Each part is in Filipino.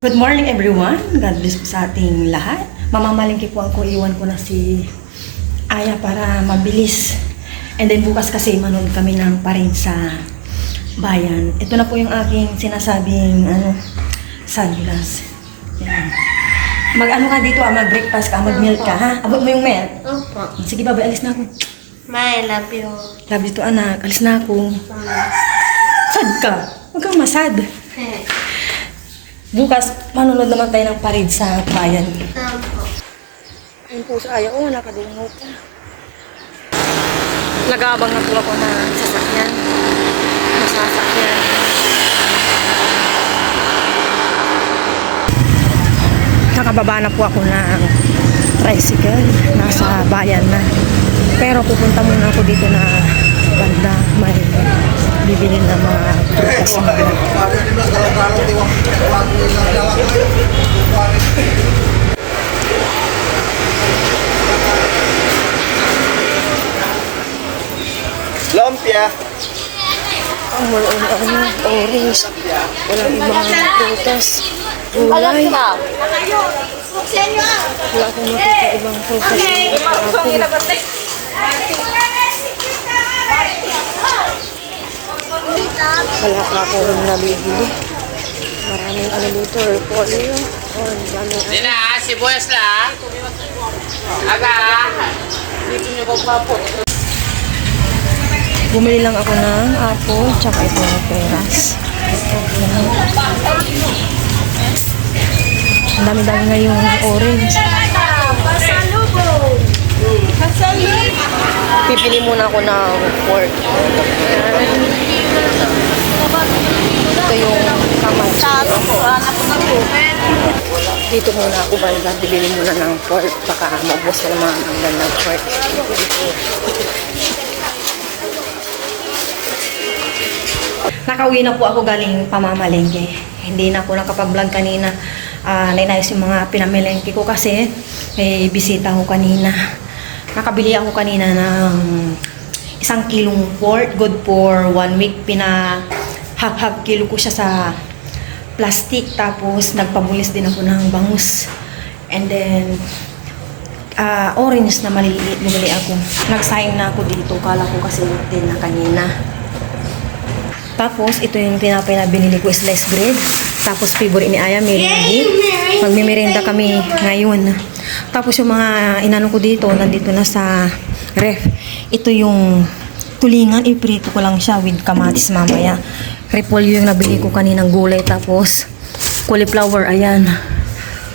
Good morning everyone. God bless po sa ating lahat. Mamamalingki po ako, iwan ko na si Aya para mabilis. And then bukas kasi manood kami ng parade sa bayan. Ito na po yung aking sinasabing sunglass. Yan. Mag-ano ka dito, mag-breakfast ka, mag-milk ka, ha? Abot mo yung milk? Opo. Sige, babay, alis na ako. May, love you. Love you to, anak. Alis na ako. Sad ka. Huwag kang masad. Bukas, manonood naman tayo ng parade sa bayan. Opo. Ayun po sa Aya. Oh, nakadungaw pa. Nag-aabang na po ako na sasakyan. Masasakyan. Nakababa na po ako ng tricycle. Nasa bayan na. Pero pupunta muna ako dito na banda. May bibili na mga prutas na gano'n. Lumpia. Wala orange. Walang ibang prutas. Gulay. Wala akong makita ibang prutas. Wala pa ako rin nabibili. Maraming dito. Repolyo. Daming Nina, sibuyas la. Aga. Dito niyo ko papo. Bumili lang ako ng apple, tsaka ito ng peras. Ang dami-dami ngayong orange. Pipili muna ako ng pork. Ito yung kamatis. Dito muna ako banda, bibili muna ng pork. Baka maubos na naman ang gandang pork. Nakauwi na po ako galing pamamalengke. Hindi na ako nakapag-vlog kanina. Nainayos yung mga pinamalengke ko kasi may bisita ko kanina. Nakabili ako kanina ng 1 kilong pork. Good for 1 week. Half kilo ko siya sa plastic. Tapos nagpabulis din ako ng bangus. And then orange na maliliit. Bumili ako. Nag-sign na ako dito. Kala ko kasi din na kanina. Tapos, ito yung tinapay na binili ko, sliced bread. Tapos, favorite ni Aya, meringue. Magmimerenda kami ngayon. Tapos, yung mga inano ko dito, nandito na sa ref. Ito yung tulingan, iprito ko lang siya with kamatis mamaya. Repolyo yung nabili ko kaninang gulay. Tapos, cauliflower, ayan.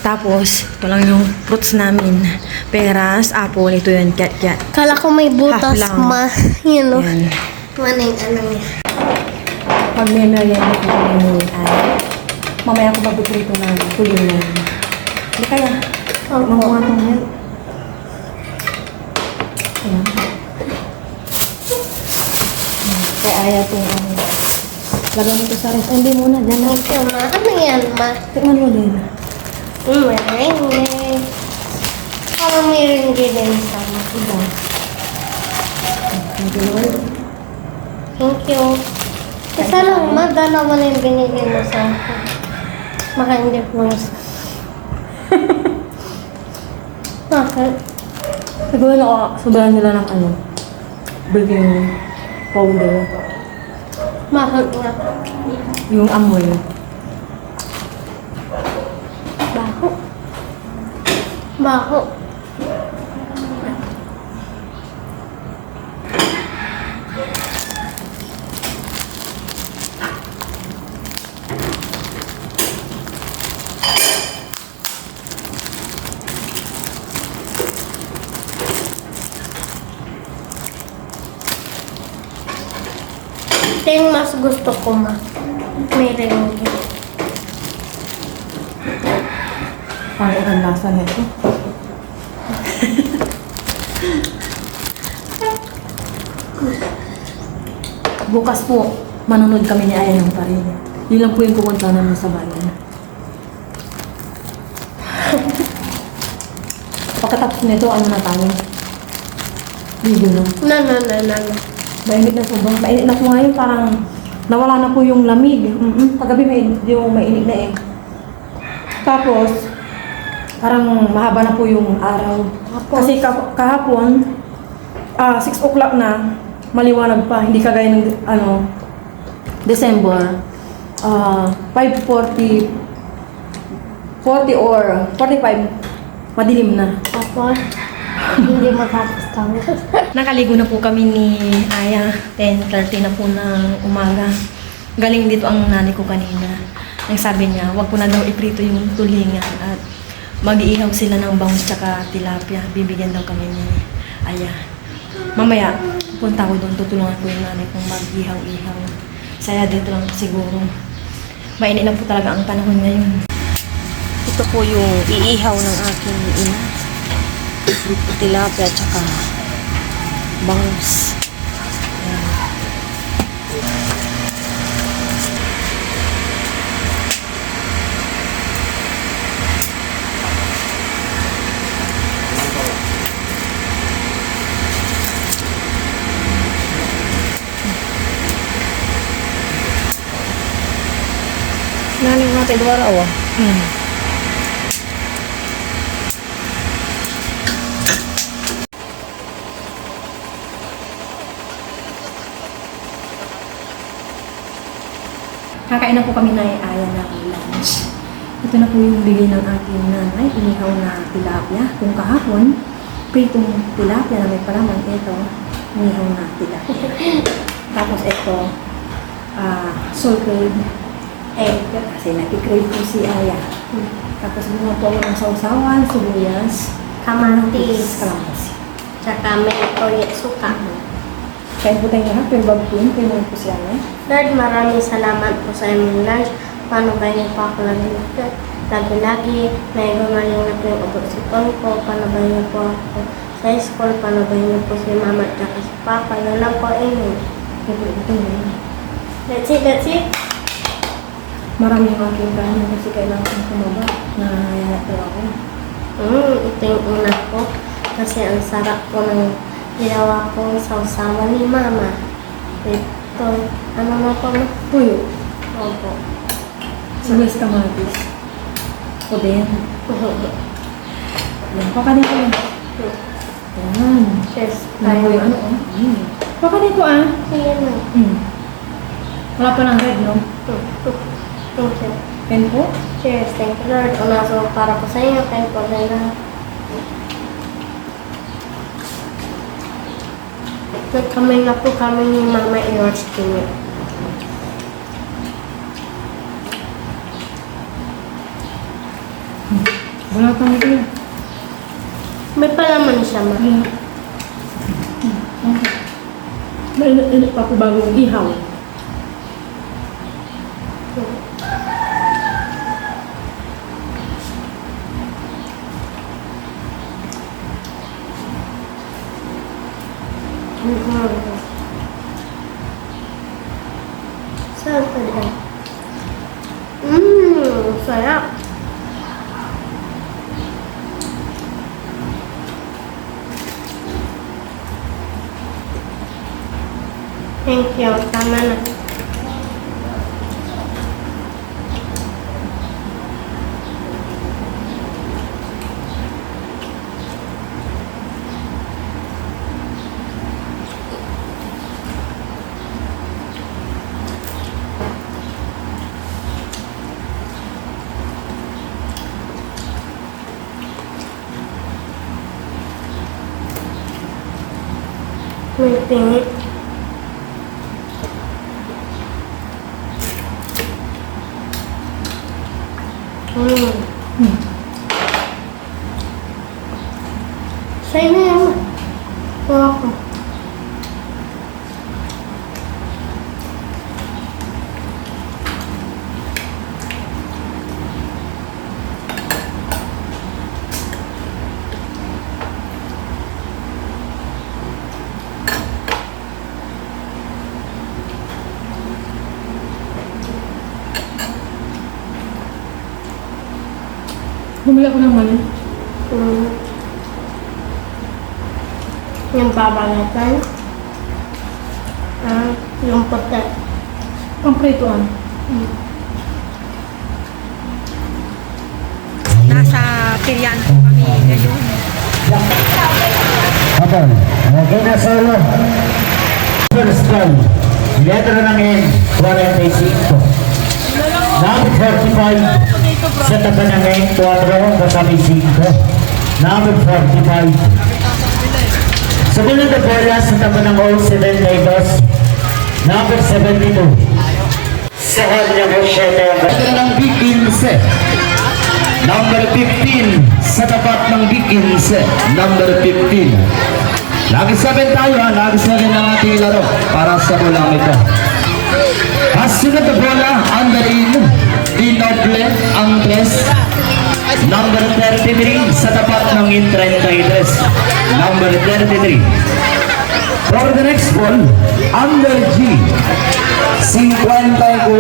Tapos, ito lang yung fruits namin. Peras, apple, ito yun, kat-kat. Kala ko may butas, Lang. you know. Yan. Maning ano niya. Pag-merienda ko kami ay mamaya ko magbuprito ng tulingan. Hindi kaya. Mamuha itong milk. Ayan. Kaya Aya itong lagyan mo ito sa rest. Hindi muna. Diyan na. Okay, ma. Ano yan, ma? Tingnan mo din. Merengue. Parang merengue din sa ma. Ito. Thank you, Lord. Thank you. Isa lang, ma. Dalawa na yung binigay mo sa akin. Baka hindi ko gusto. Bakit? Siguro sobrahan nila ng baking powder. Bakit nga? Yung amoy. Bako. Bako. Ito yung mas gusto ko, ma. Merengue. Parang ang lasa nito. Bukas po, manonood kami ni Aya ng parade. Yun lang po yung pupunta namin sa bayan. Pagkatapos nito, ano na tayo? Ligo na. No. Mainit na sobrang. Mainit na po ngayon, parang nawala na po yung lamig. Paggabi may mainit na eh. Tapos, parang mahaba na po yung araw. Kasi kahapon, 6 o'clock na, maliwanag pa, hindi kagaya ng December. 5:40, 40 or 45, madilim na. Tapos, hindi matapos-tapos. Nakaligo na po kami ni Aya, 10:30 na po ng umaga. Galing dito ang nanay ko kanina. Ang sabi niya, wag ko na daw iprito yung tulingan at mag-iihaw sila ng bangus tsaka tilapia. Bibigyan daw kami ni Aya. Mamaya, punta ko doon, tutulungan ko yung nanay kong mag-ihaw-ihaw. Saya dito lang siguro. Mainit na po talaga ang panahon ngayon. Ito po yung iihaw ng aking ina. Tilapia tsaka bangus. Ayan. Naning natin dua raw. Kakain na po kami na Aya na lunch. Ito na po yung bigay ng ating nanay, inihaw na tilapia. Kung kahapon, pritong tilapia na may palaman, ito, inihaw na tilapia. Tapos ito, salted egg, kasi nakikrave po si Aya. Tapos mga po ng sausawan, sibuyas, Kamatis. kalamansi. Tsaka may toyo suka. Kain po tayong lahat, pero bago po yun, kayo po si Aya. Lord, maraming salamat po sa inyong lunch. Paano ba niyo po ako lagi-lagi? Naibaman na po yung ubot-sipon ko. Paano ba niyo po ako sa school? Paano ba niyo po si mama at saka si papa? Yun lang po inyo. That's it, that's it. Marami yung aking kanin kasi kailangan kong kumaba. Nahayanap daw ako. Ito yung una ko. Kasi ang sarap po ng ginawa kong sausawan ni mama. Ito, ano na po? Puyo. Opo. Sibuyas kamatis. O din. Yan, paka dito. Yan. Cheers. Yan po yung ano, Paka dito, Sige na. Wala pa ng red, no? Thank you. Pen po? Cheers. Thank you, Lord. Una so para po sa inyo. Thank you po sa inyo. Nagkamay na po kami ni Mama George Kinyo. Wala pa nito. May palaman siya, ma. Mainit pa po bagong ihaw. Saan pa dyan? Sarap. Thank you. Tama na. May pingi. Sa'yo na yan. Kuha ko. Bumili ako ng mali. Yung babalatan. Yung puti. Ang prito, bateryan po kami ngayon. Habang, okay na solo. First call, letra ng N, 45. Number 45, sa taga ng N, 4, kasami 5. Number 45. Sumunod na bola sa taga ng O, 72. Number 72. Sa kanya po siya ng Big 15. Number 15 sa tapat ng Big 15. Number 15. Lagi-sabin tayo ha, lagi-sabin ang ating laro para sa bulang ito. Sunod na bola, under in Noble, ang 3. Number 33 sa tapat ng in 33. Number 33. For the next ball, under G, 54.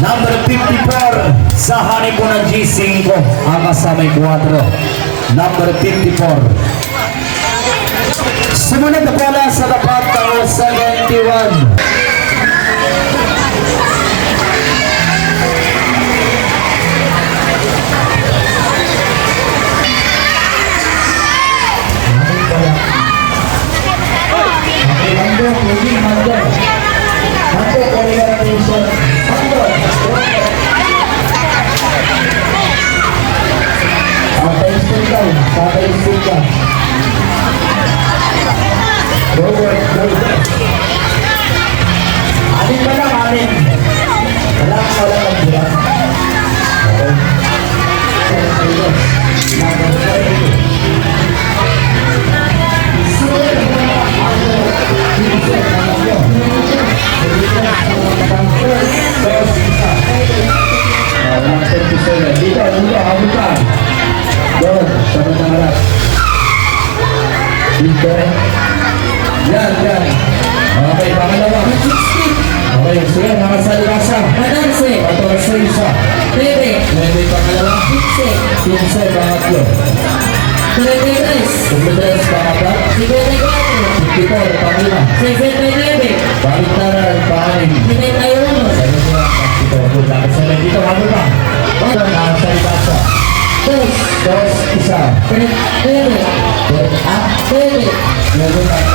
Number 54 sa hanip po ng G5 ang kasamay 4. Number 54. Sumunod na bola sa tapat ng 71. Alin ba lang, alin? Wala lang bilang. Dito, habukan. Doon, sa pagkaharap. Dito. Yan. Okay, pangalawa. Okay, sige, mga salibasa. 14 isa. 9 pangalawa. 15 pangatlo. 33 pangatlo. 54 panglima. Baliktaran pangalim. Sayo sila. Ito, dapat sa dito, hapo pa. Ito, mga salibasa. 2 isa. 9 pangatlo.